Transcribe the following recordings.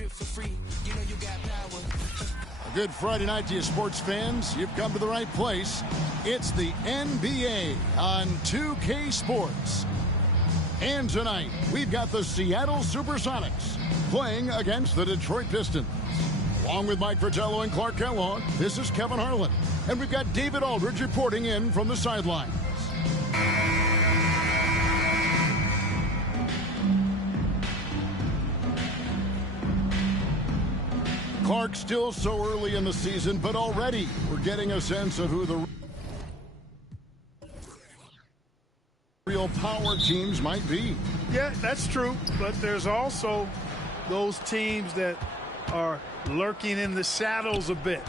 A good Friday night to you sports fans. You've come to the right place. It's the NBA on 2K Sports. And tonight, we've got the Seattle Supersonics playing against the Detroit Pistons. Along with Mike Fratello and Clark Kellogg, this is Kevin Harlan. And we've got David Aldridge reporting in from the sidelines. Clark, still so early in the season, but already we're getting a sense of who the real power teams might be. Yeah, that's true, but there's also those teams that are lurking in the shadows a bit.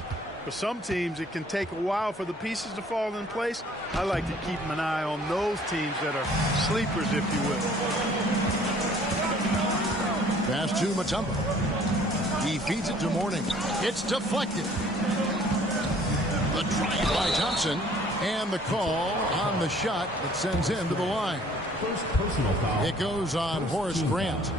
For some teams, it can take a while for the pieces to fall in place. I like to keep an eye on those teams that are sleepers, if you will. Pass to Mutombo. He feeds it to Mourning. It's deflected. The drive by Thompson. And the call on the shot that sends him to the line. It goes on Horace Grant.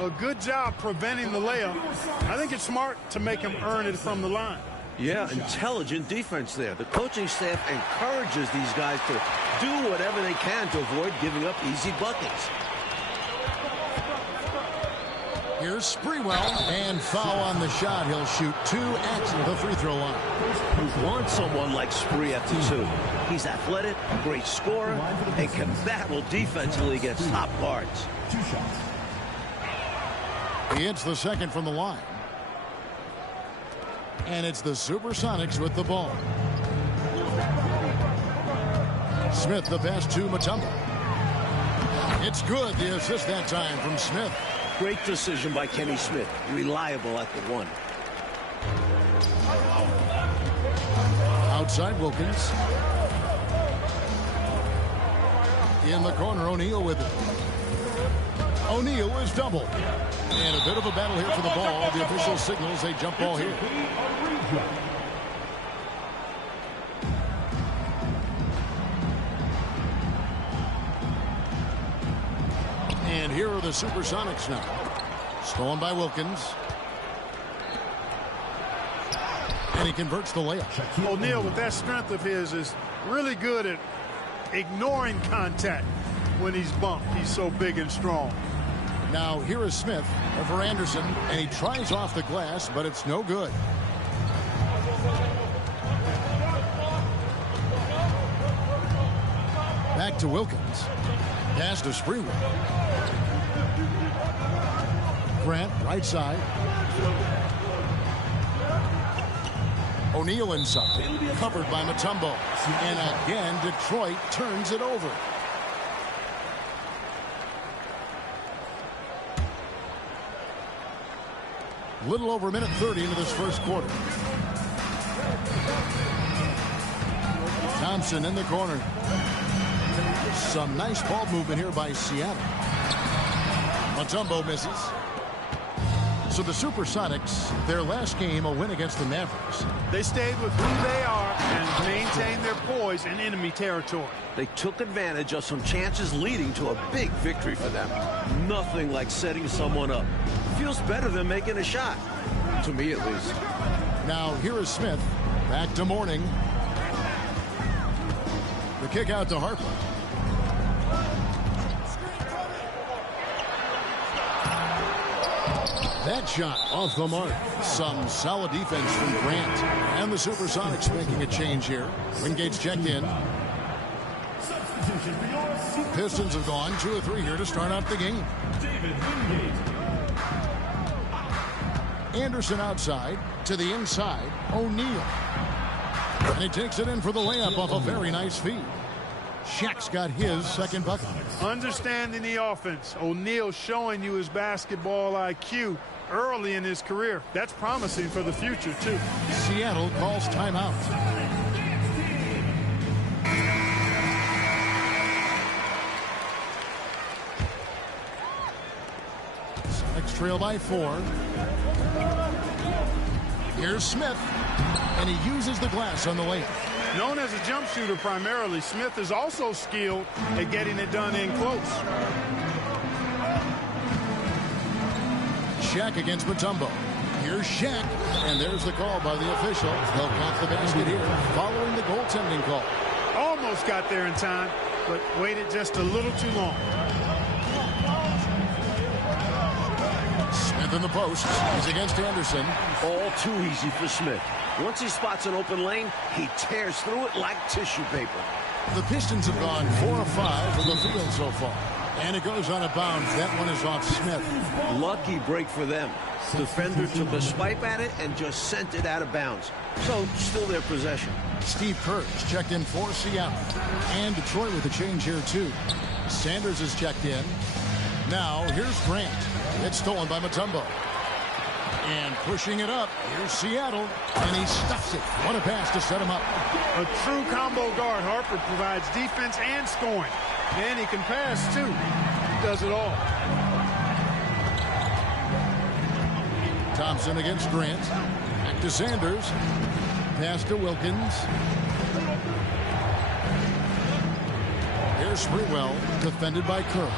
A good job preventing the layup. I think it's smart to make him earn it from the line. Yeah, intelligent defense there. The coaching staff encourages these guys to do whatever they can to avoid giving up easy buckets. Here's Sprewell, and foul on the shot. He'll shoot 2 at the free throw line. Want someone like Spree at the 2. He's athletic, great scorer, and can battle defensively against top guards. 2 shots. He hits the second from the line. And it's the Supersonics with the ball. Smith, the pass to Mutombo. It's good. The assist that time from Smith. Great decision by Kenny Smith. Reliable at the 1. Outside Wilkins. In the corner, O'Neal with it. O'Neal is doubled. And a bit of a battle here for the ball. The official signals a jump ball here. And here are the Supersonics now. Stolen by Wilkins. And he converts the layup. O'Neal, with that strength of his, is really good at ignoring contact when he's bumped. He's so big and strong. Now here is Smith over Anderson, and he tries off the glass, but it's no good. Back to Wilkins. Pass to Sprewell. Grant, right side. O'Neal inside. Covered by Mutombo. And again, Detroit turns it over. Little over a minute 30 into this first quarter. Thompson in the corner. Some nice ball movement here by Seattle. Mutombo misses. So the Supersonics, their last game, a win against the Mavericks. They stayed with who they are and maintained their poise in enemy territory. They took advantage of some chances leading to a big victory for them. Nothing like setting someone up. Feels better than making a shot. To me, at least. Now, here is Smith. Back to Mourning. The kick out to Harper. That shot off the mark. Some solid defense from Grant. And the Supersonics making a change here. Wingate's checked in. Pistons have gone 2 of 3 here to start out the game. David Wingate. Anderson outside to the inside. O'Neal. And he takes it in for the layup off a very nice feed. Shaq's got his second bucket. Understanding the offense. O'Neal showing you his basketball IQ early in his career. That's promising for the future, too. Seattle calls timeout. Sonics trail by 4. Here's Smith. And he uses the glass on the layup. Known as a jump shooter primarily, Smith is also skilled at getting it done in close. Shaq against Mutombo. Here's Shaq, and there's the call by the official. They'll count the basket here following the goaltending call. Almost got there in time, but waited just a little too long. Smith in the post. He's against Anderson. All too easy for Smith. Once he spots an open lane, he tears through it like tissue paper. The Pistons have gone 4 of 5 from the field so far. And it goes out of bounds. That one is off Smith. Lucky break for them. Defender took a swipe at it and just sent it out of bounds. So, still their possession. Steve Kerr is checked in for Seattle. And Detroit with a change here, too. Sanders is checked in. Now, here's Grant. It's stolen by Mutombo. And pushing it up, here's Seattle. And he stuffs it. What a pass to set him up. A true combo guard. Harper provides defense and scoring. And he can pass, too. He does it all. Thompson against Grant. Back to Sanders. Pass to Wilkins. Here's Sprewell, defended by Kerr.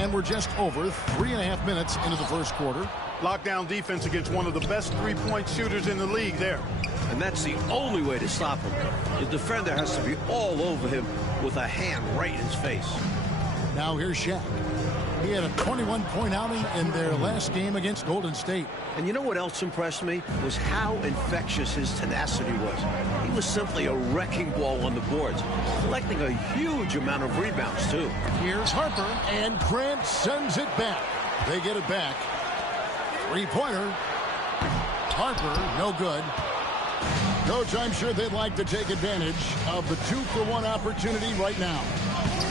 And we're just over 3.5 minutes into the first quarter. Lockdown defense against one of the best three-point shooters in the league there. And that's the only way to stop him. The defender has to be all over him with a hand right in his face. Now here's Shaq. He had a 21-point outing in their last game against Golden State. And you know what else impressed me? Was how infectious his tenacity was. He was simply a wrecking ball on the boards, collecting a huge amount of rebounds, too. Here's Harper, and Grant sends it back. They get it back. Three-pointer. Harper, no good. Coach, I'm sure they'd like to take advantage of the 2-for-1 opportunity right now.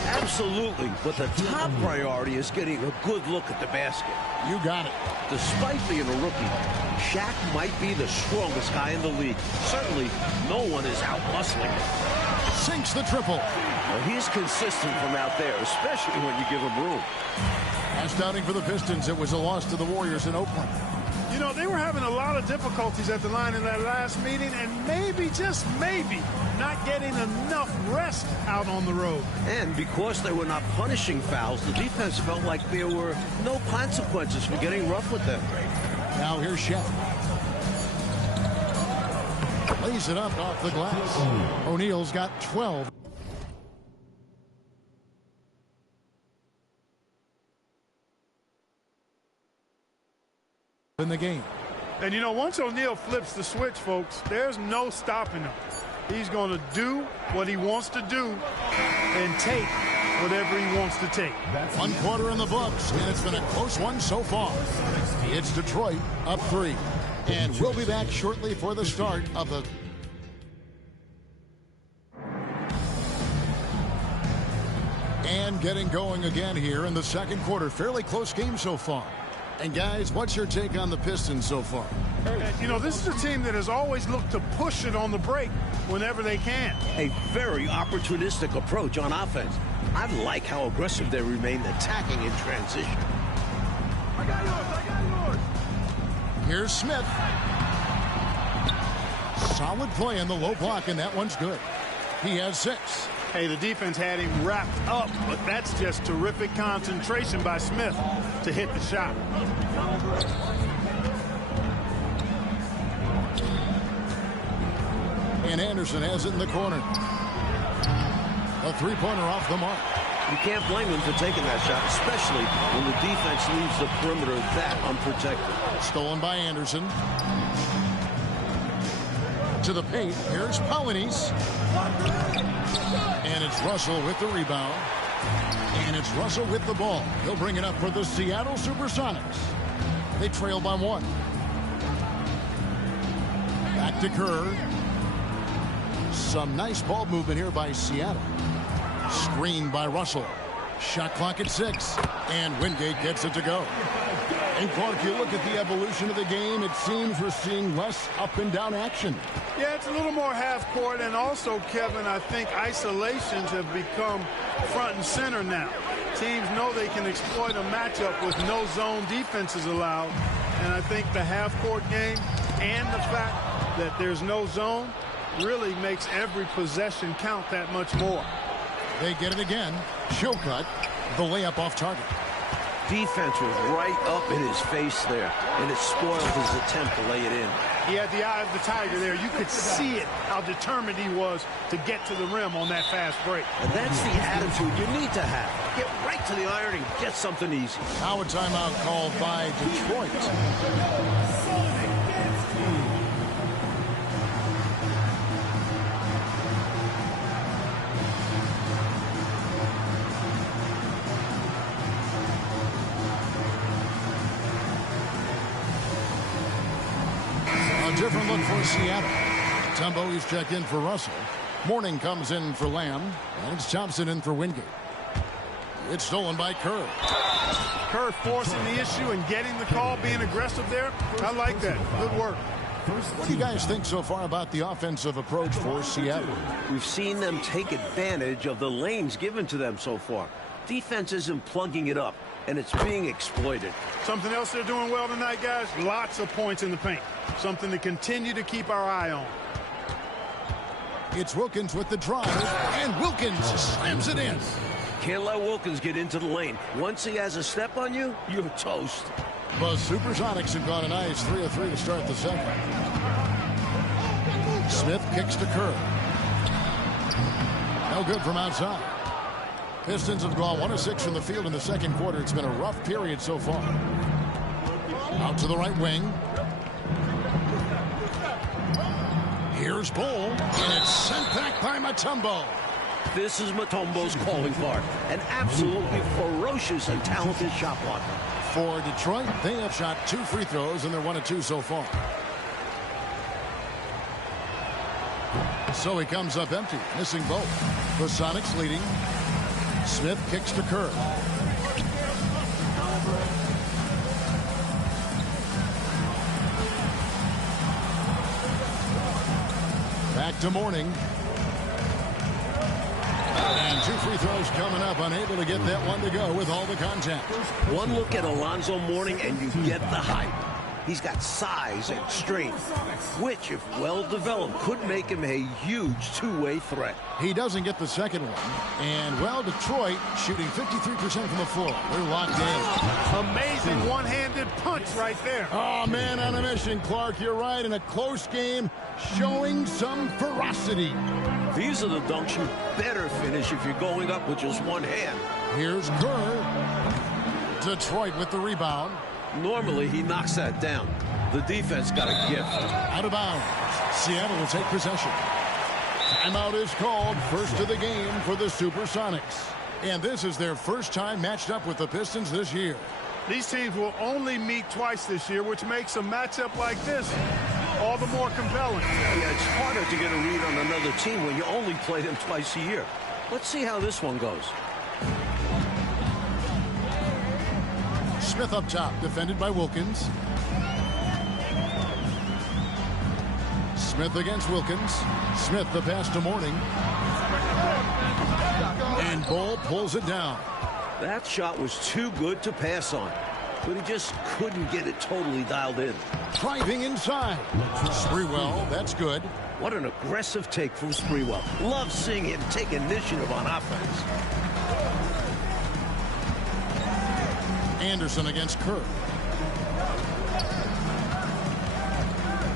Absolutely, but the top priority is getting a good look at the basket. You got it. Despite being a rookie, Shaq might be the strongest guy in the league. Certainly, no one is out-muscling him. Sinks the triple. Well, he's consistent from out there, especially when you give him room. Last outing for the Pistons, it was a loss to the Warriors in Oakland. You know, they were having a lot of difficulties at the line in that last meeting, and maybe, just maybe, not getting enough rest out on the road. And because they were not punishing fouls, the defense felt like there were no consequences for getting rough with them. Now here's Shaq. Lays it up off the glass. O'Neal's got 12. In the game. And you know, once O'Neal flips the switch, folks, there's no stopping him. He's going to do what he wants to do and take whatever he wants to take. One quarter in the books, and it's been a close one so far. It's Detroit up 3. And we'll be back shortly for the start of the and getting going again here in the second quarter. Fairly close game so far. And guys, what's your take on the Pistons so far? You know, this is a team that has always looked to push it on the break whenever they can. A very opportunistic approach on offense. I like how aggressive they remain attacking in transition. I got yours. Here's Smith. Solid play in the low block, and that one's good. He has 6. Hey, the defense had him wrapped up, but that's just terrific concentration by Smith to hit the shot. And Anderson has it in the corner. A three-pointer off the mark. You can't blame him for taking that shot, especially when the defense leaves the perimeter that unprotected. Stolen by Anderson. To the paint. Here's Polynice. And it's Russell with the rebound. And it's Russell with the ball. He'll bring it up for the Seattle Supersonics. They trail by 1. Back to Kerr. Some nice ball movement here by Seattle. Screen by Russell. Shot clock at 6. And Wingate gets it to go. And Clark, you look at the evolution of the game, it seems we're seeing less up and down action. Yeah, it's a little more half court, and also, Kevin, I think isolations have become front and center now. Teams know they can exploit a matchup with no zone defenses allowed, and I think the half court game and the fact that there's no zone really makes every possession count that much more. They get it again. Chilcutt The layup off target. Defense was right up in his face there, and it spoiled his attempt to lay it in. He had the eye of the tiger there. You could see it, how determined he was to get to the rim on that fast break. And that's the attitude you need to have. Get right to the iron and get something easy. Now a timeout called by Detroit. A different look for Seattle. Tumbo is checked in for Russell. Mourning comes in for Lamb. And it's Thompson in for Wingate. It's stolen by Kerr. Kerr forcing the issue and getting the call, being aggressive there. I like that. Good work. What do you guys think so far about the offensive approach for Seattle? We've seen them take advantage of the lanes given to them so far. Defense isn't plugging it up, and it's being exploited. Something else they're doing well tonight, guys. Lots of points in the paint. Something to continue to keep our eye on. It's Wilkins with the drive, and Wilkins slams it in. Can't let Wilkins get into the lane. Once he has a step on you, you're toast. The Supersonics have gone a nice 3 of 3 to start the second. Smith kicks to Kerr. No good from outside. Pistons have gone 1 of 6 from the field in the second quarter. It's been a rough period so far. Out to the right wing. Here's Bull, and it's sent back by Mutombo. This is Mutombo's calling card. An absolutely ferocious and talented shot blocker. For Detroit, they have shot 2 free throws, and they're 1 of 2 so far. So he comes up empty, missing both. The Sonics leading. Smith kicks to Kerr. Back to Mourning. And 2 free throws coming up, unable to get that one to go with all the contact. One look at Alonzo Mourning and you get the hype. He's got size and strength, which, if well developed, could make him a huge two-way threat. He doesn't get the second one. And, well, Detroit shooting 53% from the floor. They're locked in. Amazing one-handed punch right there. Oh, man on a mission, Clark. You're right. In a close game, showing some ferocity. These are the dunks you better finish if you're going up with just one hand. Here's Kerr. Detroit with the rebound. Normally, he knocks that down. The defense got a gift. Out of bounds. Seattle will take possession. Timeout is called. First of the game for the Supersonics. And this is their first time matched up with the Pistons this year. These teams will only meet twice this year, which makes a matchup like this all the more compelling. Yeah, it's harder to get a read on another team when you only play them twice a year. Let's see how this one goes. Smith up top, defended by Wilkins. Smith against Wilkins. Smith the pass to Mourning. And Bull pulls it down. That shot was too good to pass on, but he just couldn't get it totally dialed in. Driving inside. Sprewell, that's good. What an aggressive take from Sprewell. Love seeing him take initiative on offense. Anderson against Kerr.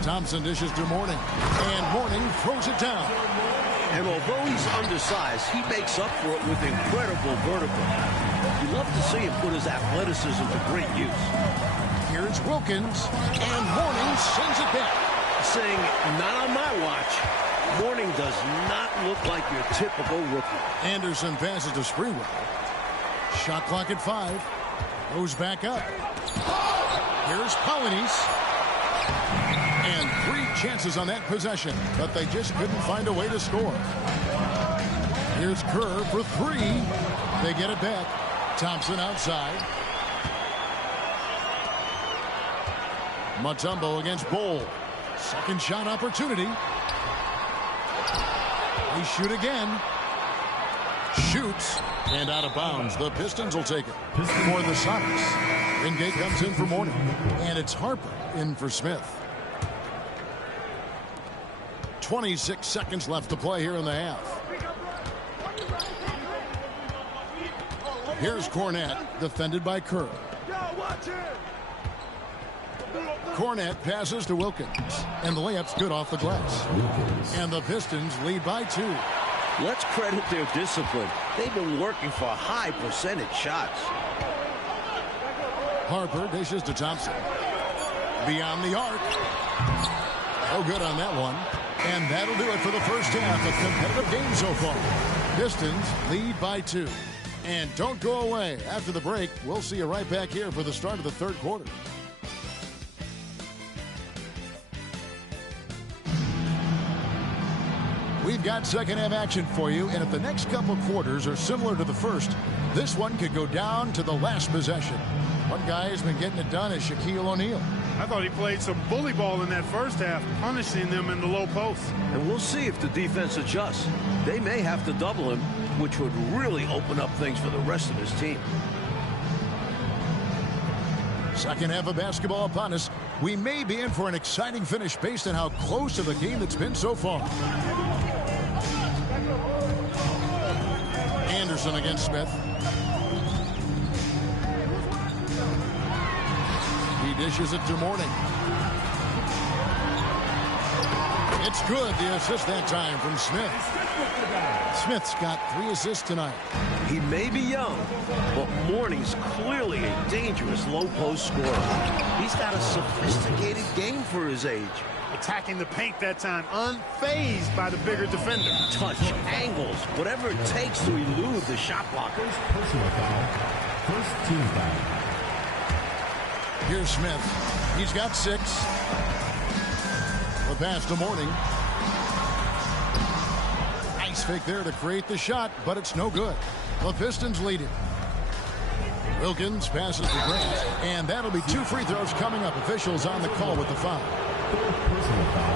Thompson dishes to Mourning. And Mourning throws it down. And although he's undersized, he makes up for it with incredible vertical. You love to see him put his athleticism to great use. Here's Wilkins. And Mourning sends it back. Saying, not on my watch. Mourning does not look like your typical rookie. Anderson passes to Sprewell. Shot clock at 5. Goes back up. Here's Polynice. And 3 chances on that possession, but they just couldn't find a way to score. Here's Kerr for 3. They get it back. Thompson outside. Mutombo against Bull. Second shot opportunity. They shoot again. Shoots. And out of bounds. The Pistons will take it for the Sonics. Wingate comes in for Mourning. And it's Harper in for Smith. 26 seconds left to play here in the half. Here's Cornette, defended by Kerr. Cornette passes to Wilkins, and the layup's good off the glass. And the Pistons lead by 2. Let's credit their discipline. They've been working for high percentage shots. Harper dishes to Thompson. Beyond the arc. Oh, good on that one. And that'll do it for the first half. A competitive game so far. Pistons lead by 2. And don't go away. After the break, we'll see you right back here for the start of the third quarter. We've got second half action for you, and if the next couple quarters are similar to the first, this one could go down to the last possession. One guy who's been getting it done is Shaquille O'Neal. I thought he played some bully ball in that first half, punishing them in the low post. And we'll see if the defense adjusts. They may have to double him, which would really open up things for the rest of his team. Second half of basketball upon us. We may be in for an exciting finish based on how close to the game it's been so far. Anderson against Smith. He dishes it to Mourning. It's good. The assist that time from Smith. Smith's got 3 assists tonight. He may be young, but Mourning's clearly a dangerous low-post scorer. He's got a sophisticated game for his age. Attacking the paint that time, unfazed by the bigger defender. Touch, angles, whatever it takes to elude the shot blockers. Personal foul. First team foul. Here's Smith. He's got 6. The pass to Mourning. Nice fake there to create the shot, but it's no good. The Pistons lead it. Wilkins passes to Grant, and that'll be 2 free throws coming up. Officials on the call with the foul.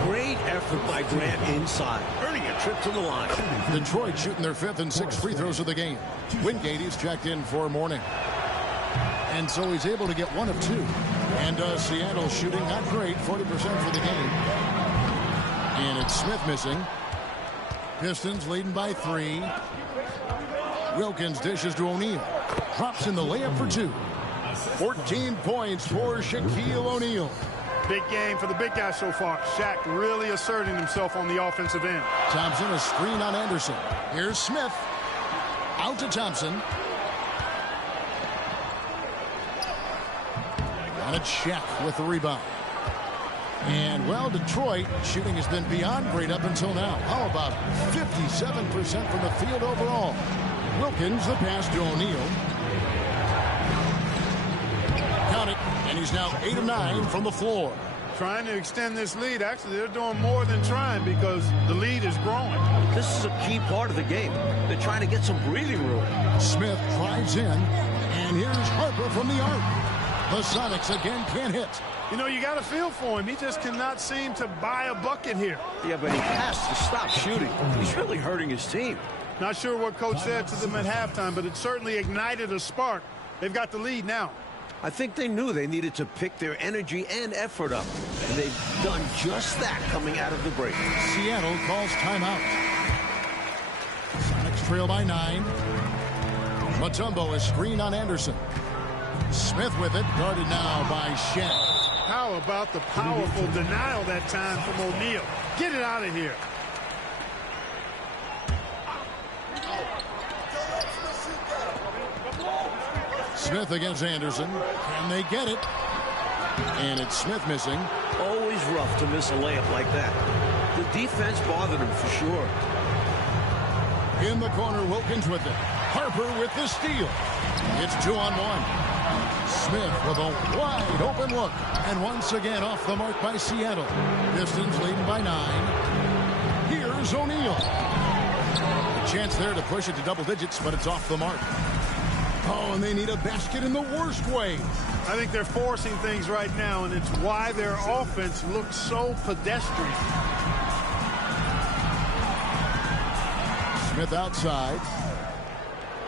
Great effort by Grant inside, earning a trip to the line. Detroit shooting their 5th and 6th free throws of the game. Wingate is checked in for Mourning. And so he's able to get 1 of 2. And Seattle shooting not great, 40% for the game. And it's Smith missing. Pistons leading by 3. Wilkins dishes to O'Neal. Drops in the layup for 2. 14 points for Shaquille O'Neal. Big game for the big guy so far. Shaq really asserting himself on the offensive end. Thompson, a screen on Anderson. Here's Smith. Out to Thompson. And it's Shaq with the rebound. And, well, Detroit shooting has been beyond great up until now. How about 57% from the field overall? Wilkins, the pass to O'Neal. Count it, and he's now 8 of 9 from the floor. Trying to extend this lead. Actually, they're doing more than trying because the lead is growing. This is a key part of the game. They're trying to get some breathing room. Smith drives in, and here's Harper from the arc. The Sonics again can't hit. You know, you got to feel for him. He just cannot seem to buy a bucket here. Yeah, but he has to stop shooting. He's really hurting his team. Not sure what coach said to them at halftime, but it certainly ignited a spark. They've got the lead now. I think they knew they needed to pick their energy and effort up. And they've done just that coming out of the break. Seattle calls timeout. Sonics trail by 9. Mutombo is screened on Anderson. Smith with it, guarded now by Shaq. How about the powerful denial that time from O'Neal? Get it out of here. Smith against Anderson. Can they get it? And it's Smith missing. Always rough to miss a layup like that. The defense bothered him for sure. In the corner, Wilkins with it. Harper with the steal. It's 2-on-1. Smith with a wide open look. And once again off the mark by Seattle. Pistons leading by 9. Here's O'Neal. A chance there to push it to double digits, but it's off the mark. Oh, and they need a basket in the worst way. I think they're forcing things right now, and it's why their offense looks so pedestrian. Smith outside.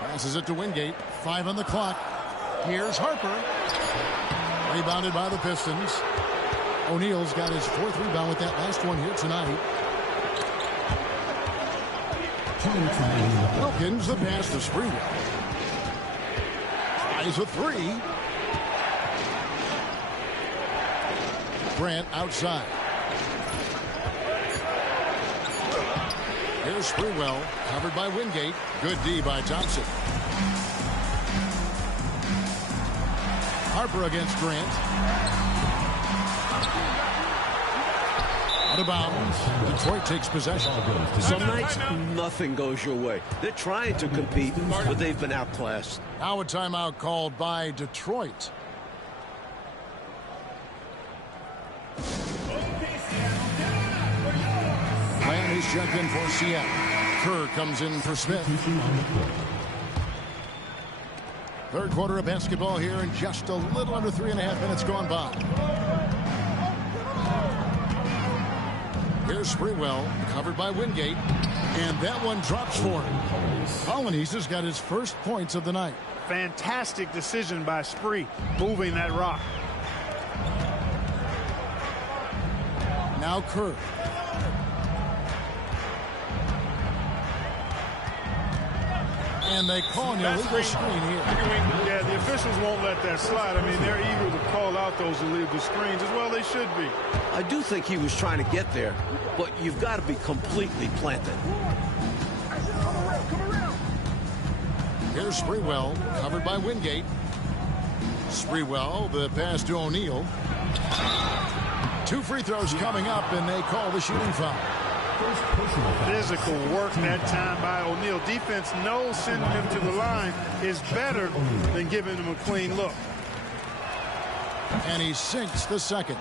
Passes it to Wingate. 5 on the clock. Here's Harper. Rebounded by the Pistons. O'Neal's got his 4th rebound with that last one here tonight. Wilkins, the pass to Springer. Tries a three. Grant outside. Here's Sprewell, covered by Wingate. Good D by Thompson. Harper against Grant. Out of bounds. Detroit takes possession. Some nights, nothing goes your way. They're trying to compete, but they've been outclassed. Now a timeout called by Detroit. Miami's checked in for Seattle. Kerr comes in for Smith. Third quarter of basketball here, and just a little under 3.5 minutes gone by. Here's Sprewell, covered by Wingate, and that one drops for him. Polynice has got his first points of the night. Fantastic decision by Spree, moving that rock. Now Kerr. And they call an illegal screen here. Yeah, the officials won't let that slide. I mean, they're eager to call out those illegal screens as well. They should be. I do think he was trying to get there, but you've got to be completely planted. Here's Sprewell, covered by Wingate. Sprewell, the pass to O'Neal. 2 free throws coming up, and they call the shooting foul. Physical work that time by O'Neal. Defense knows sending him to the line is better than giving him a clean look. And he sinks the second.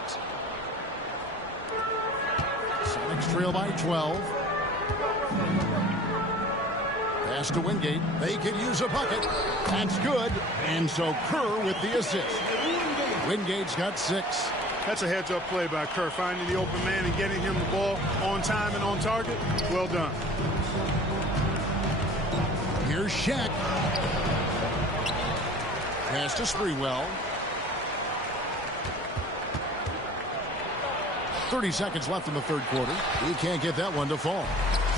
Sonics trail by 12. Pass to Wingate. They could use a bucket. That's good. And so Kerr with the assist. Wingate's got 6. That's a heads-up play by Kerr, finding the open man and getting him the ball on time and on target. Well done. Here's Shaq. Pass to Sprewell. 30 seconds left in the third quarter. He can't get that one to fall.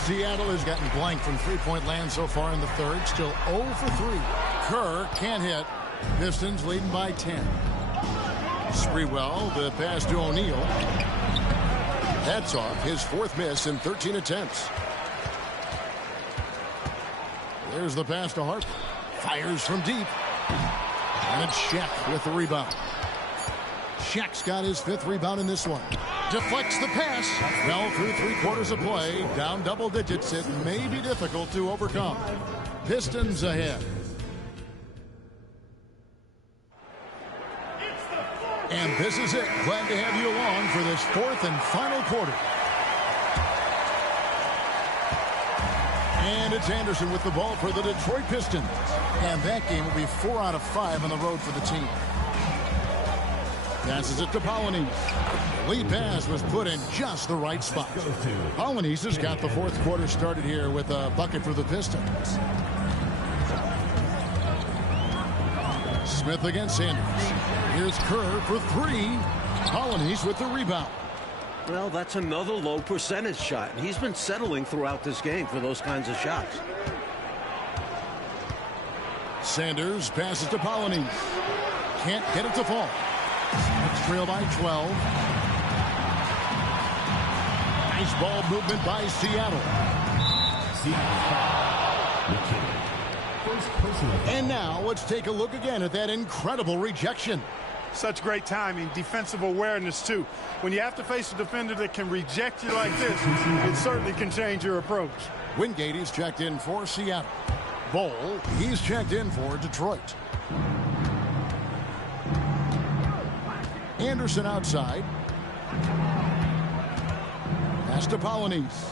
Seattle has gotten blank from three-point land so far in the third. Still 0 for 3. Kerr can't hit. Pistons leading by 10. Sprewell, the pass to O'Neal. That's off. His 4th miss in 13 attempts. There's the pass to Harper. Fires from deep. And it's Shaq with the rebound. Shaq's got his 5th rebound in this one. Deflects the pass. Well, through 3 quarters of play, down double digits, it may be difficult to overcome. Pistons ahead. And this is it. Glad to have you along for this 4th and final quarter. And it's Anderson with the ball for the Detroit Pistons. And that game will be 4 out of 5 on the road for the team. Passes it to Polynice. Lead pass was put in just the right spot. Polynice has got the 4th quarter started here with a bucket for the Pistons. Smith against Sanders. Here's Kerr for 3. Polynice with the rebound. Well, that's another low percentage shot. He's been settling throughout this game for those kinds of shots. Sanders passes to Polynice. Can't get it to fall. It's trail by 12. Nice ball movement by Seattle. And now let's take a look again at that incredible rejection. Such great timing, defensive awareness too. When you have to face a defender that can reject you like this, it certainly can change your approach. Wingate is checked in for Seattle. Bol, he's checked in for Detroit. Anderson outside. Pass to Polynice.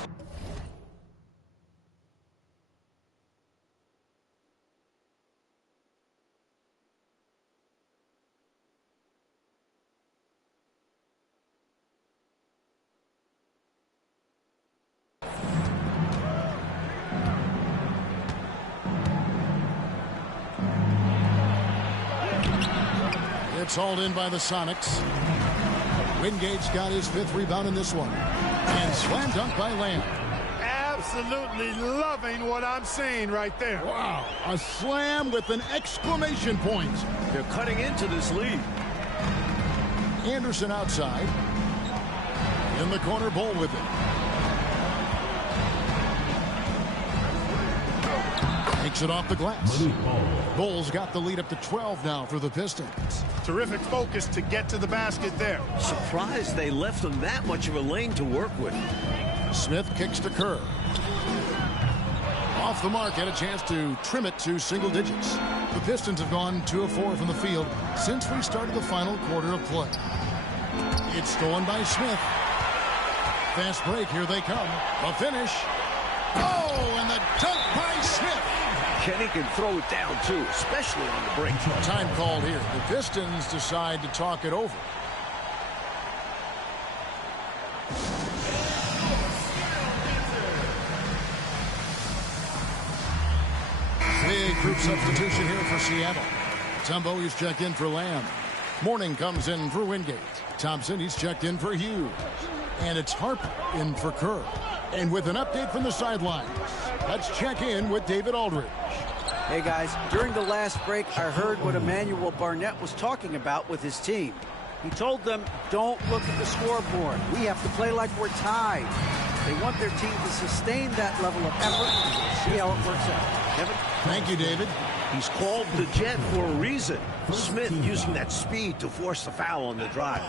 It's hauled in by the Sonics. Wingate's got his 5th rebound in this one. And slam dunk by Lamb. absolutely loving what I'm seeing right there. Wow, a slam with an exclamation point. They're cutting into this lead. Anderson outside. In the corner, Bull with it. Takes it off the glass. Bull's got the lead up to 12 now for the Pistons. Terrific focus to get to the basket there. Surprised they left them that much of a lane to work with. Smith kicks to Kerr. Off the mark, had a chance to trim it to single digits. The Pistons have gone 2 of 4 from the field since we started the final quarter of play. It's stolen by Smith. Fast break, here they come. A finish. Oh, and the dunk by Smith. Kenny can throw it down, too, especially on the break. Time called here. The Pistons decide to talk it over. Big group substitution here for Seattle. Tumbo, he's checked in for Lamb. Morning comes in for Wingate. Thompson, he's checked in for Hughes. And it's Harper in for Kerr. And with an update from the sidelines, let's check in with David Aldridge. Hey guys, during the last break, I heard what Emmanuel Barnett was talking about with his team. He told them, don't look at the scoreboard. We have to play like we're tied. They want their team to sustain that level of effort and see how it works out. Kevin? Thank you, David. He's called the Jet for a reason. Smith using that speed to force the foul on the drive.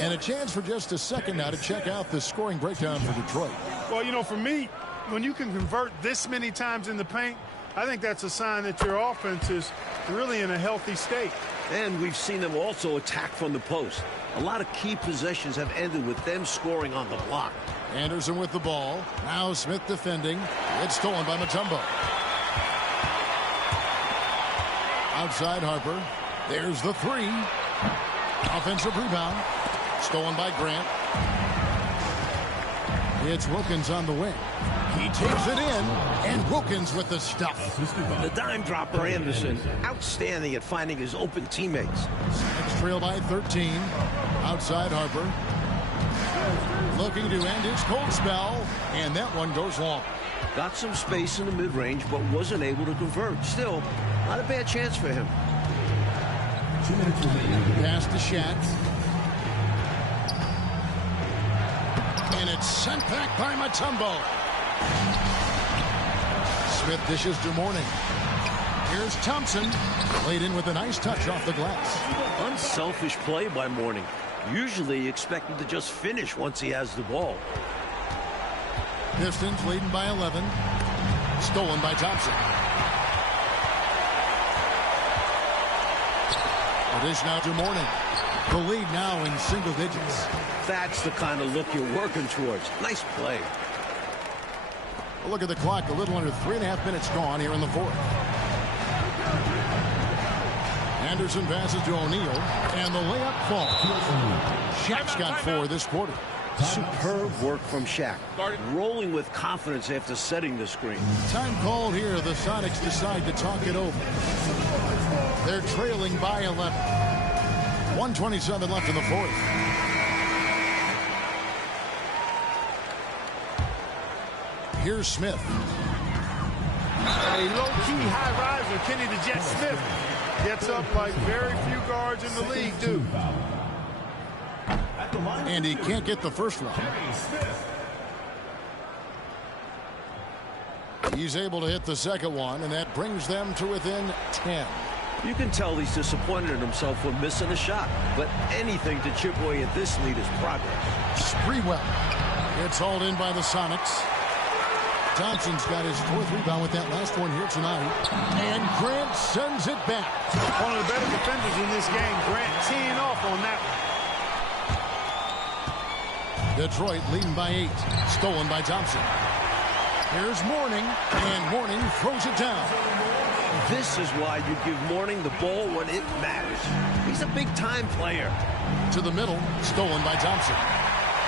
And a chance for just a second now to check out the scoring breakdown for Detroit. Well, you know, for me, when you can convert this many times in the paint, I think that's a sign that your offense is really in a healthy state. And we've seen them also attack from the post. A lot of key possessions have ended with them scoring on the block. Anderson with the ball. Now Smith defending. It's stolen by Mutombo. Outside Harper. There's the three. Offensive rebound. Stolen by Grant. It's Wilkins on the wing. He takes it in, and Wilkins with the stuff. The dime dropper Anderson, outstanding at finding his open teammates. Next trail by 13. Outside Harper. Looking to end his cold spell, and that one goes long. Got some space in the mid-range, but wasn't able to convert. Still, not a bad chance for him. 2 minutes remaining. Pass to Shat. And it's sent back by Mutombo. Smith dishes to Mourning. Here's Thompson. Laid in with a nice touch off the glass. Unselfish play by Mourning. Usually you expect him to just finish once he has the ball. Pistons leading by 11. Stolen by Thompson. A dish now to Mourning. The lead now in single digits. That's the kind of look you're working towards. Nice play. Look at the clock. A little under 3.5 minutes gone here in the fourth. Anderson passes to O'Neal, and the layup falls. Shaq's got 4 this quarter. Superb work from Shaq. Rolling with confidence after setting the screen. Time called here. The Sonics decide to talk it over. They're trailing by 11. 1:27 left in the fourth. Here's Smith. A low-key high riser, Kenny the Jet Smith, gets up like very few guards in the league do. And he can't get the first one. He's able to hit the second one, and that brings them to within 10. You can tell he's disappointed in himself for missing a shot, but anything to chip away at this lead is progress. Sprewell. It's hauled in by the Sonics. Thompson's got his 4th rebound with that last one here tonight. And Grant sends it back. One of the better defenders in this game. Grant teeing off on that one. Detroit leading by 8. Stolen by Thompson. Here's Mourning, and Mourning throws it down. This is why you give Mourning the ball when it matters. He's a big-time player. To the middle, stolen by Thompson.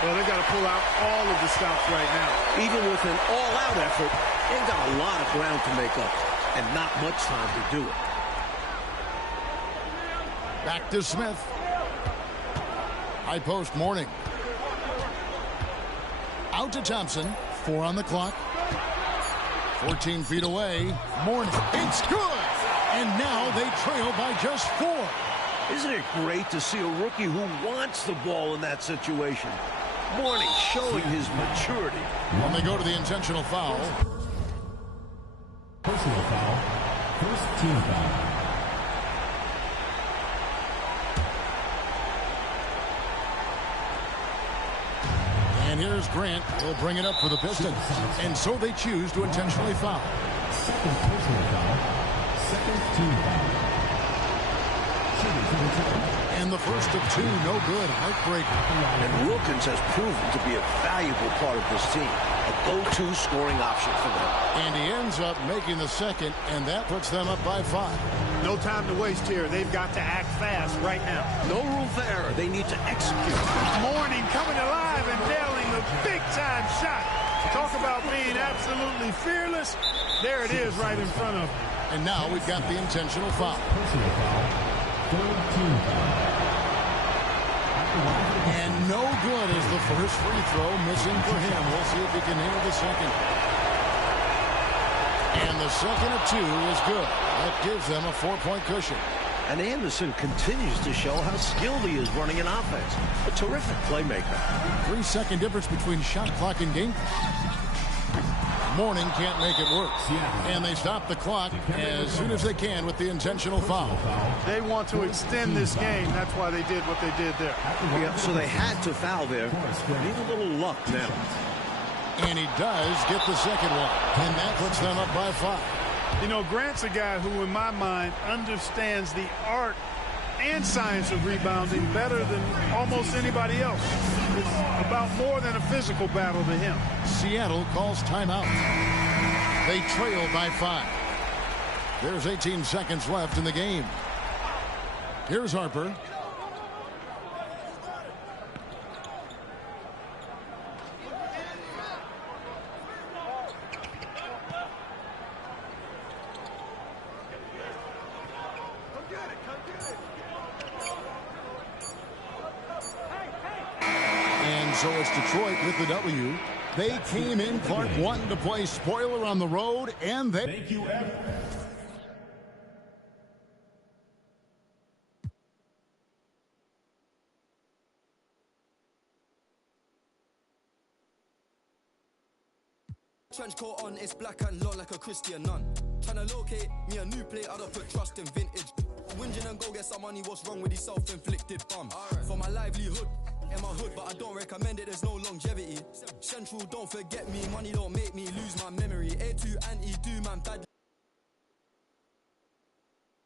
Well, they've got to pull out all of the stops right now. Even with an all-out effort, they've got a lot of ground to make up, and not much time to do it. Back to Smith. High post Mourning. Out to Thompson. 4 on the clock. 14 feet away. Mourning. It's good. And now they trail by just 4. Isn't it great to see a rookie who wants the ball in that situation? Mourning showing his maturity. When they go to the intentional foul. Personal foul. First team foul. And here's Grant. He'll bring it up for the Pistons. And so they choose to intentionally foul. Second personal foul. Second team foul. And the first of 2, no good. Heartbreaker. And Wilkins has proven to be a valuable part of this team. A go-to scoring option for them. And he ends up making the second, and that puts them up by 5. No time to waste here. They've got to act fast right now. No room for error. They need to execute. Mourning coming alive and nailing the big-time shot. Talk about being absolutely fearless. There it is right in front of them. And now we've got the intentional foul. Personal foul. Third team foul. And no good is the first free throw missing for him. We'll see if he can nail the second. And the second of 2 is good. That gives them a 4-point cushion. And Anderson continues to show how skilled he is running an offense. A terrific playmaker. 3-second difference between shot clock and game clock. Mourning can't make it work. And they stop the clock as soon as they can with the intentional foul. They want to extend this game. That's why they did what they did there. Yep, so they had to foul there. Need a little luck now. And he does get the second one. And that puts them up by 5. You know, Grant's a guy who, in my mind, understands the art and science of rebounding better than almost anybody else. It's about more than a physical battle to him. Seattle calls timeout. They trail by 5. There's 18 seconds left in the game. Here's Harper. So it's Detroit with the W. They came in, Clark, wanting to play spoiler on the road, and they... Thank you, Evan. Trench coat on, it's black and low like a Christian nun. Tryna locate me a new plate, I don't put trust in vintage. Whinging and go get some money, what's wrong with these self-inflicted bum? For my livelihood, in my hood, but I don't recommend it, there's no longevity. Central, don't forget me, money don't make me lose my